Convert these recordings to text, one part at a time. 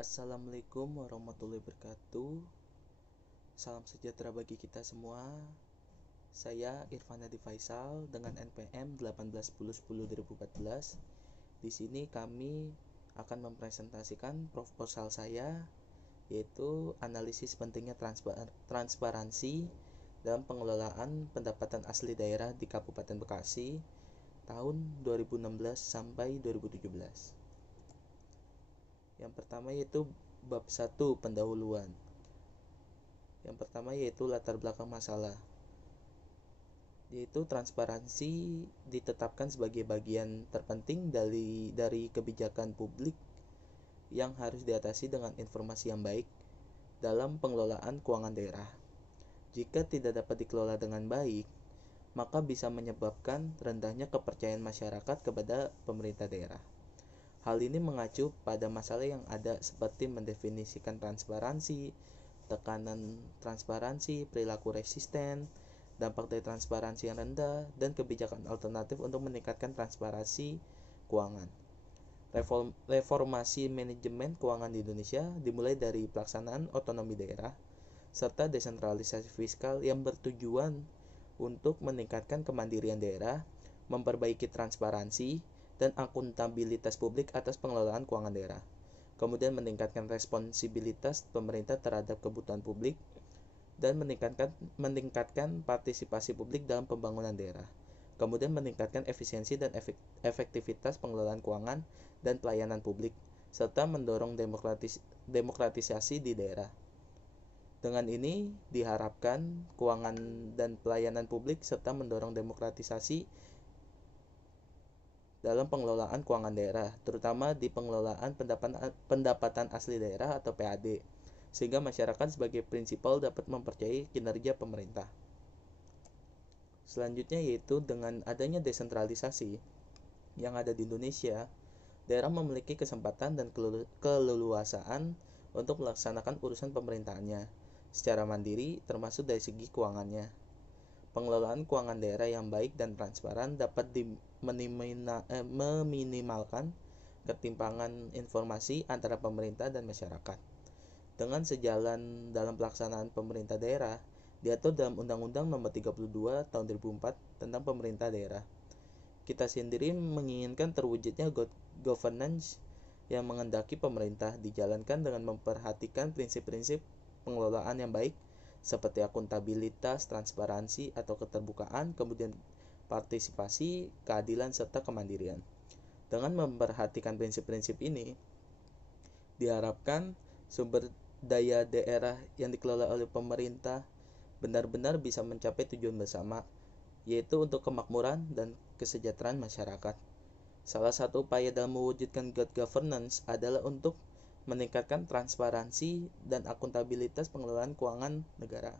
Assalamualaikum warahmatullahi wabarakatuh. Salam sejahtera bagi kita semua. Saya Irfan Hadi Faisal dengan NPM 181010-2014. Di sini kami akan mempresentasikan proposal saya, yaitu analisis pentingnya transparansi dalam pengelolaan pendapatan asli daerah di Kabupaten Bekasi tahun 2016 sampai 2017. Yang pertama yaitu bab 1 pendahuluan. Yang pertama yaitu latar belakang masalah. Yaitu transparansi ditetapkan sebagai bagian terpenting dari kebijakan publik yang harus diatasi dengan informasi yang baik dalam pengelolaan keuangan daerah. Jika tidak dapat dikelola dengan baik, maka bisa menyebabkan rendahnya kepercayaan masyarakat kepada pemerintah daerah. Hal ini mengacu pada masalah yang ada seperti mendefinisikan transparansi, tekanan transparansi, perilaku resisten, dampak dari transparansi yang rendah, dan kebijakan alternatif untuk meningkatkan transparansi keuangan. Reformasi manajemen keuangan di Indonesia dimulai dari pelaksanaan otonomi daerah serta desentralisasi fiskal yang bertujuan untuk meningkatkan kemandirian daerah, memperbaiki transparansi dan akuntabilitas publik atas pengelolaan keuangan daerah, kemudian meningkatkan responsibilitas pemerintah terhadap kebutuhan publik, dan meningkatkan partisipasi publik dalam pembangunan daerah, kemudian meningkatkan efisiensi dan efektivitas pengelolaan keuangan dan pelayanan publik, serta mendorong demokratisasi di daerah. Dengan ini diharapkan keuangan dan pelayanan publik serta mendorong demokratisasi dalam pengelolaan keuangan daerah, terutama di pengelolaan pendapatan asli daerah atau PAD, sehingga masyarakat sebagai prinsipal dapat mempercayai kinerja pemerintah. Selanjutnya yaitu dengan adanya desentralisasi yang ada di Indonesia, daerah memiliki kesempatan dan keleluasaan untuk melaksanakan urusan pemerintahannya secara mandiri, termasuk dari segi keuangannya. Pengelolaan keuangan daerah yang baik dan transparan dapat meminimalkan ketimpangan informasi antara pemerintah dan masyarakat. Dengan sejalan dalam pelaksanaan pemerintah daerah, diatur dalam Undang-Undang Nomor 32 Tahun 2004 tentang pemerintah daerah. Kita sendiri menginginkan terwujudnya governance yang menghendaki pemerintah dijalankan dengan memperhatikan prinsip-prinsip pengelolaan yang baik seperti akuntabilitas, transparansi atau keterbukaan, kemudian partisipasi, keadilan, serta kemandirian. Dengan memperhatikan prinsip-prinsip ini, diharapkan sumber daya daerah yang dikelola oleh pemerintah benar-benar bisa mencapai tujuan bersama, yaitu untuk kemakmuran dan kesejahteraan masyarakat. Salah satu upaya dalam mewujudkan good governance adalah untuk meningkatkan transparansi dan akuntabilitas pengelolaan keuangan negara.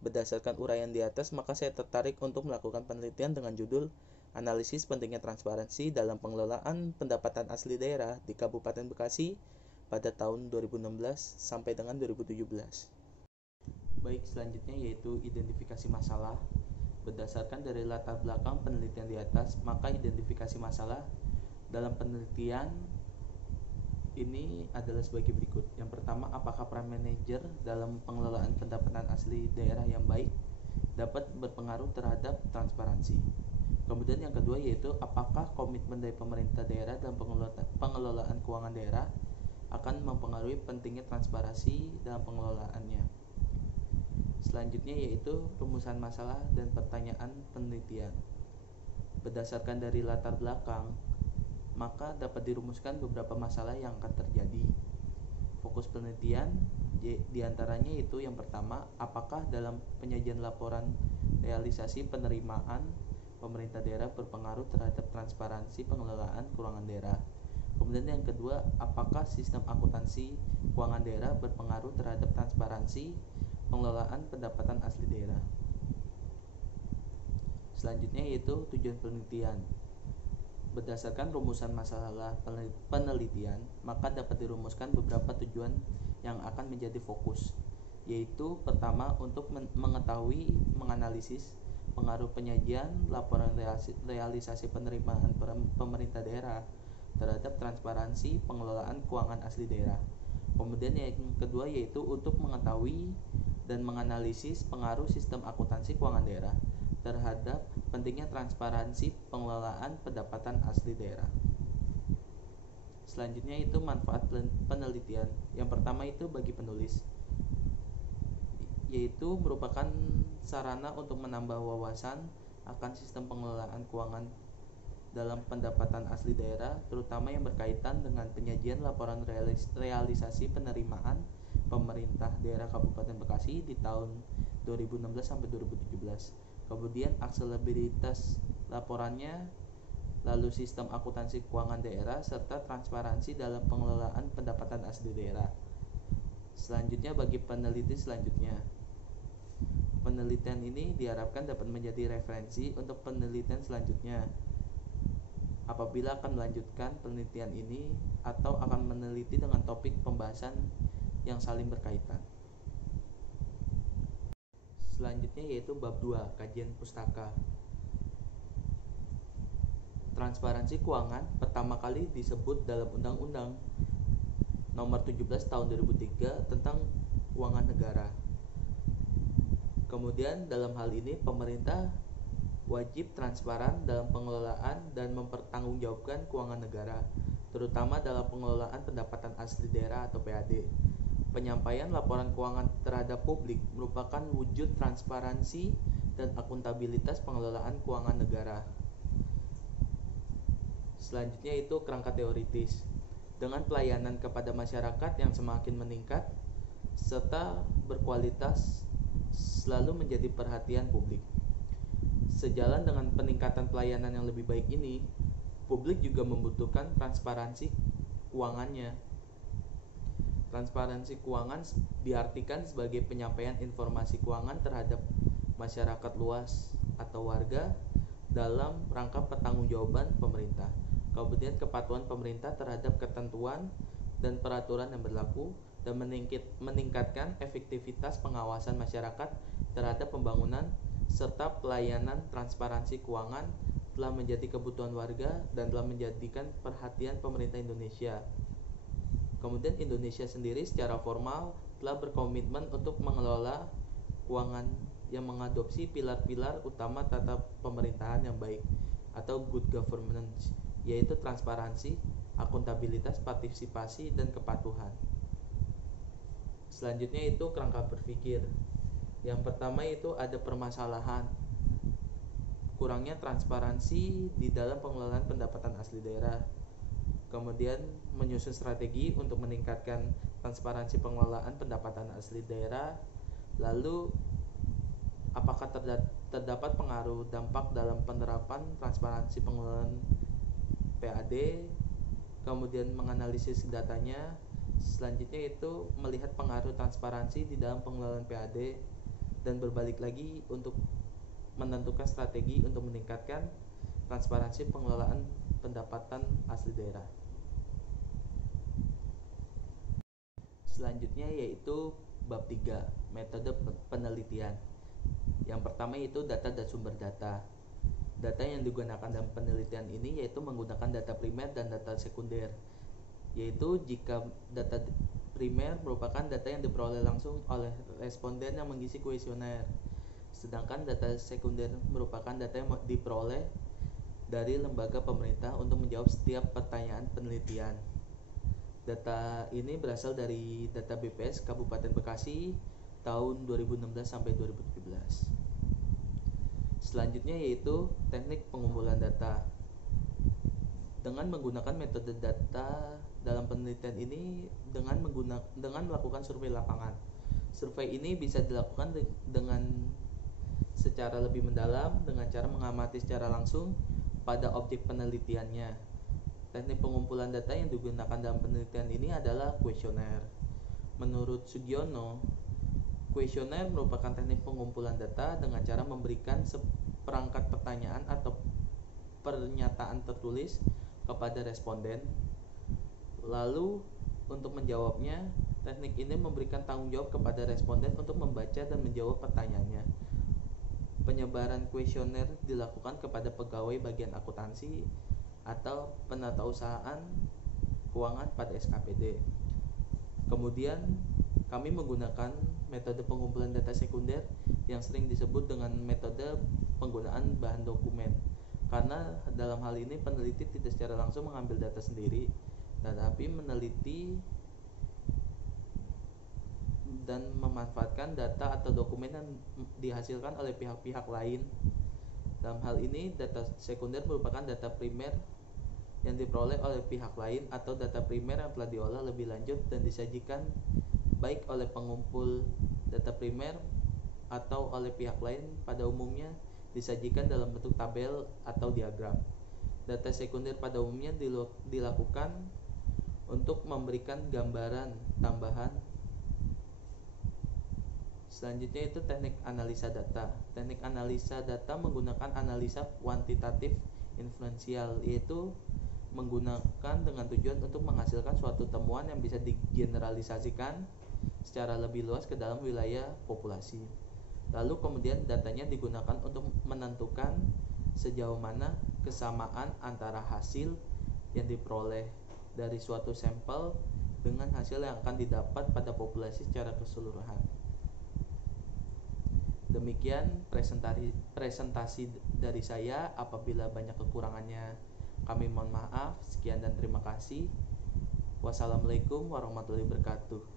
Berdasarkan uraian di atas, maka saya tertarik untuk melakukan penelitian dengan judul Analisis Pentingnya Transparansi dalam Pengelolaan Pendapatan Asli Daerah di Kabupaten Bekasi pada tahun 2016 sampai dengan 2017. Baik, selanjutnya yaitu identifikasi masalah. Berdasarkan dari latar belakang penelitian di atas, maka identifikasi masalah dalam penelitian ini adalah sebagai berikut. Yang pertama, apakah peran manajer dalam pengelolaan pendapatan asli daerah yang baik dapat berpengaruh terhadap transparansi. Kemudian yang kedua yaitu apakah komitmen dari pemerintah daerah dalam pengelolaan keuangan daerah akan mempengaruhi pentingnya transparansi dalam pengelolaannya. Selanjutnya yaitu rumusan masalah dan pertanyaan penelitian. Berdasarkan dari latar belakang, maka dapat dirumuskan beberapa masalah yang akan terjadi. Fokus penelitian diantaranya itu yang pertama, apakah dalam penyajian laporan realisasi penerimaan pemerintah daerah berpengaruh terhadap transparansi pengelolaan keuangan daerah. Kemudian yang kedua, apakah sistem akuntansi keuangan daerah berpengaruh terhadap transparansi pengelolaan pendapatan asli daerah. Selanjutnya yaitu tujuan penelitian. Berdasarkan rumusan masalah penelitian, maka dapat dirumuskan beberapa tujuan yang akan menjadi fokus, yaitu pertama, untuk menganalisis pengaruh penyajian laporan realisasi penerimaan pemerintah daerah terhadap transparansi pengelolaan keuangan asli daerah. Kemudian yang kedua yaitu untuk mengetahui dan menganalisis pengaruh sistem akuntansi keuangan daerah terhadap pentingnya transparansi pengelolaan pendapatan asli daerah. Selanjutnya itu manfaat penelitian. Yang pertama itu bagi penulis, yaitu merupakan sarana untuk menambah wawasan akan sistem pengelolaan keuangan dalam pendapatan asli daerah, terutama yang berkaitan dengan penyajian laporan realisasi penerimaan pemerintah daerah Kabupaten Bekasi di tahun 2016 sampai 2017. Kemudian aksesibilitas laporannya, lalu sistem akuntansi keuangan daerah serta transparansi dalam pengelolaan pendapatan asli daerah. Selanjutnya bagi peneliti selanjutnya. Penelitian ini diharapkan dapat menjadi referensi untuk penelitian selanjutnya apabila akan melanjutkan penelitian ini atau akan meneliti dengan topik pembahasan yang saling berkaitan. Selanjutnya yaitu bab 2, kajian pustaka. Transparansi keuangan pertama kali disebut dalam Undang-Undang Nomor 17 Tahun 2003 tentang Keuangan Negara. Kemudian dalam hal ini pemerintah wajib transparan dalam pengelolaan dan mempertanggungjawabkan keuangan negara, terutama dalam pengelolaan pendapatan asli daerah atau PAD. Penyampaian laporan keuangan terhadap publik merupakan wujud transparansi dan akuntabilitas pengelolaan keuangan negara. Selanjutnya itu kerangka teoritis. Dengan pelayanan kepada masyarakat yang semakin meningkat serta berkualitas selalu menjadi perhatian publik. Sejalan dengan peningkatan pelayanan yang lebih baik ini, publik juga membutuhkan transparansi keuangannya. Transparansi keuangan diartikan sebagai penyampaian informasi keuangan terhadap masyarakat luas atau warga dalam rangka pertanggungjawaban pemerintah. Kemudian kepatuhan pemerintah terhadap ketentuan dan peraturan yang berlaku dan meningkatkan efektivitas pengawasan masyarakat terhadap pembangunan serta pelayanan. Transparansi keuangan telah menjadi kebutuhan warga dan telah menjadikan perhatian pemerintah Indonesia. Kemudian Indonesia sendiri secara formal telah berkomitmen untuk mengelola keuangan yang mengadopsi pilar-pilar utama tata pemerintahan yang baik atau good governance, yaitu transparansi, akuntabilitas, partisipasi, dan kepatuhan. Selanjutnya itu kerangka berpikir. Yang pertama itu ada permasalahan kurangnya transparansi di dalam pengelolaan pendapatan asli daerah. Kemudian menyusun strategi untuk meningkatkan transparansi pengelolaan pendapatan asli daerah. Lalu apakah terdapat pengaruh dampak dalam penerapan transparansi pengelolaan PAD. Kemudian menganalisis datanya. Selanjutnya itu melihat pengaruh transparansi di dalam pengelolaan PAD dan berbalik lagi untuk menentukan strategi untuk meningkatkan transparansi pengelolaan pendapatan asli daerah. Selanjutnya yaitu bab 3, metode penelitian. Yang pertama itu data dan sumber data. Data yang digunakan dalam penelitian ini yaitu menggunakan data primer dan data sekunder. Yaitu jika data primer merupakan data yang diperoleh langsung oleh responden yang mengisi kuesioner, sedangkan data sekunder merupakan data yang diperoleh dari lembaga pemerintah untuk menjawab setiap pertanyaan penelitian. Data ini berasal dari data BPS Kabupaten Bekasi tahun 2016 sampai 2017. Selanjutnya yaitu teknik pengumpulan data. Dengan menggunakan metode data dalam penelitian ini dengan melakukan survei lapangan. Survei ini bisa dilakukan dengan secara lebih mendalam dengan cara mengamati secara langsung pada objek penelitiannya. Teknik pengumpulan data yang digunakan dalam penelitian ini adalah kuesioner. Menurut Sugiono, kuesioner merupakan teknik pengumpulan data dengan cara memberikan seperangkat pertanyaan atau pernyataan tertulis kepada responden. Lalu untuk menjawabnya, teknik ini memberikan tanggung jawab kepada responden untuk membaca dan menjawab pertanyaannya. Penyebaran kuesioner dilakukan kepada pegawai bagian akuntansi atau penatausahaan keuangan pada SKPD. Kemudian kami menggunakan metode pengumpulan data sekunder yang sering disebut dengan metode penggunaan bahan dokumen. Karena dalam hal ini peneliti tidak secara langsung mengambil data sendiri, tetapi meneliti dan memanfaatkan data atau dokumen yang dihasilkan oleh pihak-pihak lain. Dalam hal ini, data sekunder merupakan data primer yang diperoleh oleh pihak lain atau data primer yang telah diolah lebih lanjut dan disajikan baik oleh pengumpul data primer atau oleh pihak lain, pada umumnya disajikan dalam bentuk tabel atau diagram. Data sekunder pada umumnya dilakukan untuk memberikan gambaran tambahan. Selanjutnya itu teknik analisa data. Teknik analisa data menggunakan analisa kuantitatif inferensial, yaitu menggunakan dengan tujuan untuk menghasilkan suatu temuan yang bisa digeneralisasikan secara lebih luas ke dalam wilayah populasi. Lalu kemudian datanya digunakan untuk menentukan sejauh mana kesamaan antara hasil yang diperoleh dari suatu sampel dengan hasil yang akan didapat pada populasi secara keseluruhan. Demikian presentasi dari saya. Apabila banyak kekurangannya, kami mohon maaf. Sekian dan terima kasih. Wassalamualaikum warahmatullahi wabarakatuh.